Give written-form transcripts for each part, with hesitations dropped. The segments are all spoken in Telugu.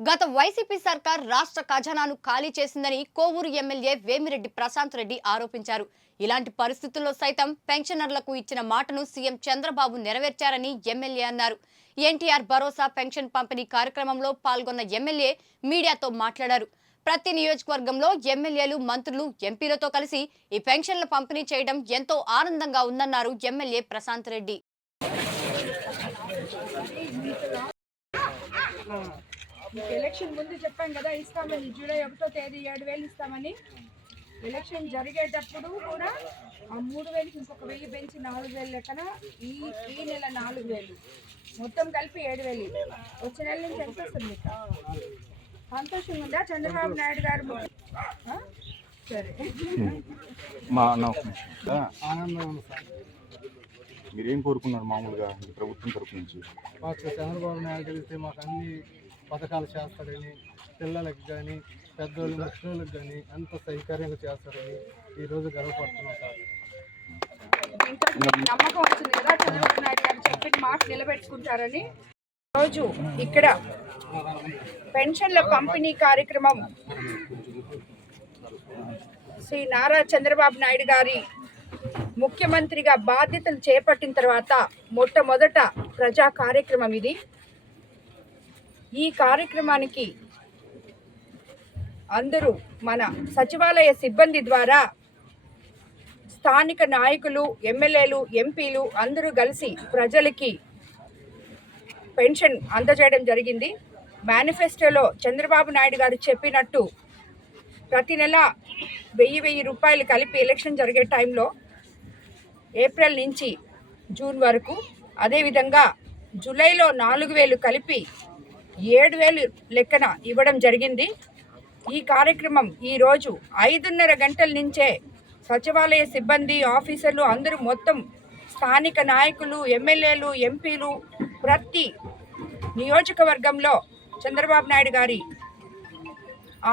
గత వైసీపీ సర్కార్ రాష్ట్ర ఖజానాను ఖాళీ చేసిందని కోవూరు ఎమ్మెల్యే వేమిరెడ్డి ప్రశాంత్ రెడ్డి ఆరోపించారు. ఇలాంటి పరిస్థితుల్లో సైతం పెన్షనర్లకు ఇచ్చిన మాటను సీఎం చంద్రబాబు నెరవేర్చారని ఎమ్మెల్యే అన్నారు. ఎన్టీఆర్ భరోసా పెన్షన్ పంపిణీ కార్యక్రమంలో పాల్గొన్న ఎమ్మెల్యే మీడియాతో మాట్లాడారు. ప్రతి నియోజకవర్గంలో ఎమ్మెల్యేలు, మంత్రులు, ఎంపీలతో కలిసి ఈ పెన్షన్ల పంపిణీ చేయడం ఎంతో ఆనందంగా ఉందన్నారు ఎమ్మెల్యే ప్రశాంత్ రెడ్డి. ఎలక్షన్ ముందు చెప్పాం కదా, ఇస్తామని. జూలై 1వ తేదీ 7,000 ఇస్తామని. ఎలక్షన్ జరిగేటప్పుడు కూడా ఆ 3,000కి ఇంకొక 1,000 పెంచి 4,000 లెక్కన ఈ నెల 4,000 మొత్తం కలిపి 7,000. వచ్చే నెల నుంచి ఎంత వస్తుంది? సంతోషంగా ఉందా చంద్రబాబు నాయుడు గారు? సరే, మీరేం కోరుకున్నారు మామూలుగా ప్రభుత్వం తరపు నుంచి? మాకు చంద్రబాబు నాయుడు కలిస్తే మాకు అన్ని పథకాలు చేస్తారని, పిల్లలకి కానీ పెద్దోళ్ళు ముసలోళ్ళకి కానీ అంత సౌకర్యంగా చేస్తారని ఈరోజు గర్వపడుతున్నాం సార్. నమ్మకం వచ్చింది కదా చంద్రబాబు నాయుడు గారు చెప్పిన మాట నిలబెట్టుకుంటారని. రోజు ఇక్కడ పెన్షన్ల పంపిణీ కార్యక్రమం శ్రీ నారా చంద్రబాబు నాయుడు గారి ముఖ్యమంత్రిగా బాధ్యతలు చేపట్టిన తర్వాత మొట్టమొదట ప్రజా కార్యక్రమం ఇది. ఈ కార్యక్రమానికి అందరూ మన సచివాలయ సిబ్బంది ద్వారా స్థానిక నాయకులు, ఎమ్మెల్యేలు, ఎంపీలు అందరూ కలిసి ప్రజలకి పెన్షన్ అందజేయడం జరిగింది. మేనిఫెస్టోలో చంద్రబాబు నాయుడు గారు చెప్పినట్టు ప్రతి నెల 1,000 రూపాయలు కలిపి ఎలక్షన్ జరిగే టైంలో ఏప్రిల్ నుంచి జూన్ వరకు, అదేవిధంగా జూలైలో 4,000 కలిపి 7,000 లెక్కన ఇవ్వడం జరిగింది. ఈ కార్యక్రమం ఈరోజు 5:30 గంటల నుంచే సచివాలయ సిబ్బంది, ఆఫీసర్లు అందరూ మొత్తం స్థానిక నాయకులు, ఎమ్మెల్యేలు, ఎంపీలు ప్రతి నియోజకవర్గంలో చంద్రబాబు నాయుడు గారి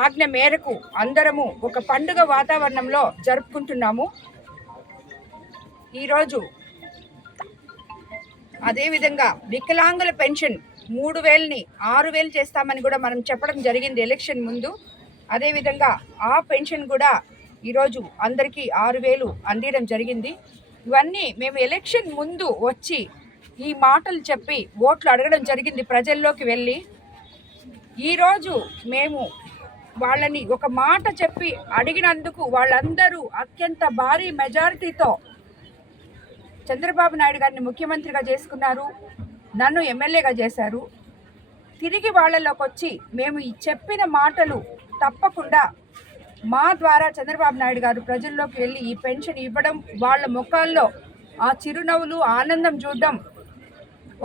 ఆజ్ఞ మేరకు అందరము ఒక పండుగ వాతావరణంలో జరుపుకుంటున్నాము ఈరోజు. అదేవిధంగా వికలాంగుల పెన్షన్ 3,000ని 6,000 చేస్తామని కూడా మనం చెప్పడం జరిగింది ఎలక్షన్ ముందు. అదేవిధంగా ఆ పెన్షన్ కూడా ఈరోజు అందరికీ 6,000 అందించడం జరిగింది. ఇవన్నీ మేము ఎలక్షన్ ముందు వచ్చి ఈ మాటలు చెప్పి ఓట్లు అడగడం జరిగింది ప్రజల్లోకి వెళ్ళి. ఈరోజు మేము వాళ్ళని ఒక మాట చెప్పి అడిగినందుకు వాళ్ళందరూ అత్యంత భారీ మెజారిటీతో చంద్రబాబు నాయుడు గారిని ముఖ్యమంత్రిగా చేసుకున్నారు, నన్ను ఎమ్మెల్యేగా చేశారు. తిరిగి వాళ్ళలోకి వచ్చి మేము ఈ చెప్పిన మాటలు తప్పకుండా మా ద్వారా చంద్రబాబు నాయుడు గారు ప్రజల్లోకి వెళ్ళి ఈ పెన్షన్ ఇవ్వడం, వాళ్ళ ముఖాల్లో ఆ చిరునవ్వులు, ఆనందం చూడడం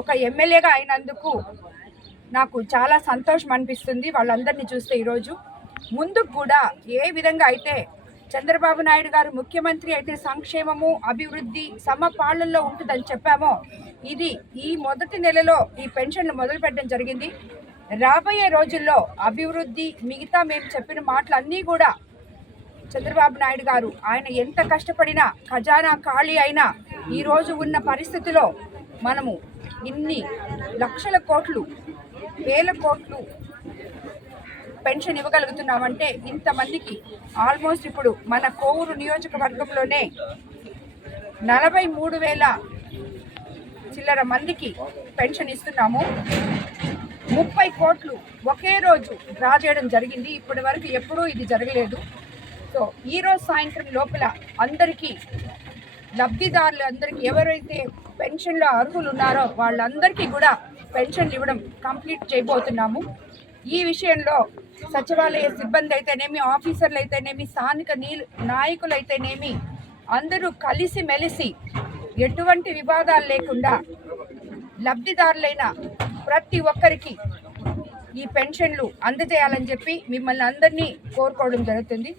ఒక ఎమ్మెల్యేగా అయినందుకు నాకు చాలా సంతోషం అనిపిస్తుంది. వాళ్ళందరినీ చూస్తే ఈరోజు ముందుకు కూడా ఏ విధంగా అయితే చంద్రబాబు నాయుడు గారు ముఖ్యమంత్రి అయితే సంక్షేమము, అభివృద్ధి సమపాలనలో ఉంటుందని చెప్పామో, ఇది ఈ మొదటి నెలలో ఈ పెన్షన్లు మొదలు పెట్టడం జరిగింది. రాబోయే రోజుల్లో అభివృద్ధి, మిగతా మేము చెప్పిన మాటలన్నీ కూడా చంద్రబాబు నాయుడు గారు ఆయన ఎంత కష్టపడినా ఖజానా ఖాళీ అయినా ఈరోజు ఉన్న పరిస్థితిలో మనము ఇన్ని లక్షల కోట్లు, వేల కోట్లు పెన్షన్ ఇవ్వగలుగుతున్నామంటే ఇంతమందికి ఆల్మోస్ట్ ఇప్పుడు మన కోవూరు నియోజకవర్గంలోనే 43,000 చిల్లర మందికి పెన్షన్ ఇస్తున్నాము. 30 కోట్లు ఒకే రోజు డ్రా చేయడం జరిగింది. ఇప్పటి వరకు ఎప్పుడూ ఇది జరగలేదు. సో ఈరోజు సాయంత్రం లోపల అందరికీ, లబ్ధిదారులు అందరికీ, ఎవరైతే పెన్షన్లో అర్హులు ఉన్నారో వాళ్ళందరికీ కూడా పెన్షన్లు ఇవ్వడం కంప్లీట్ చేయబోతున్నాము. ఈ విషయంలో సచివాలయ సిబ్బంది అయితేనేమి, ఆఫీసర్లు అయితేనేమి, స్థానిక నాయకులు అయితేనేమి అందరూ కలిసి మెలిసి ఎటువంటి వివాదాలు లేకుండా లబ్ధిదారులైన ప్రతి ఒక్కరికి ఈ పెన్షన్లు అందజేయాలని చెప్పి మిమ్మల్ని అందరినీ కోరుకోవడం జరుగుతుంది.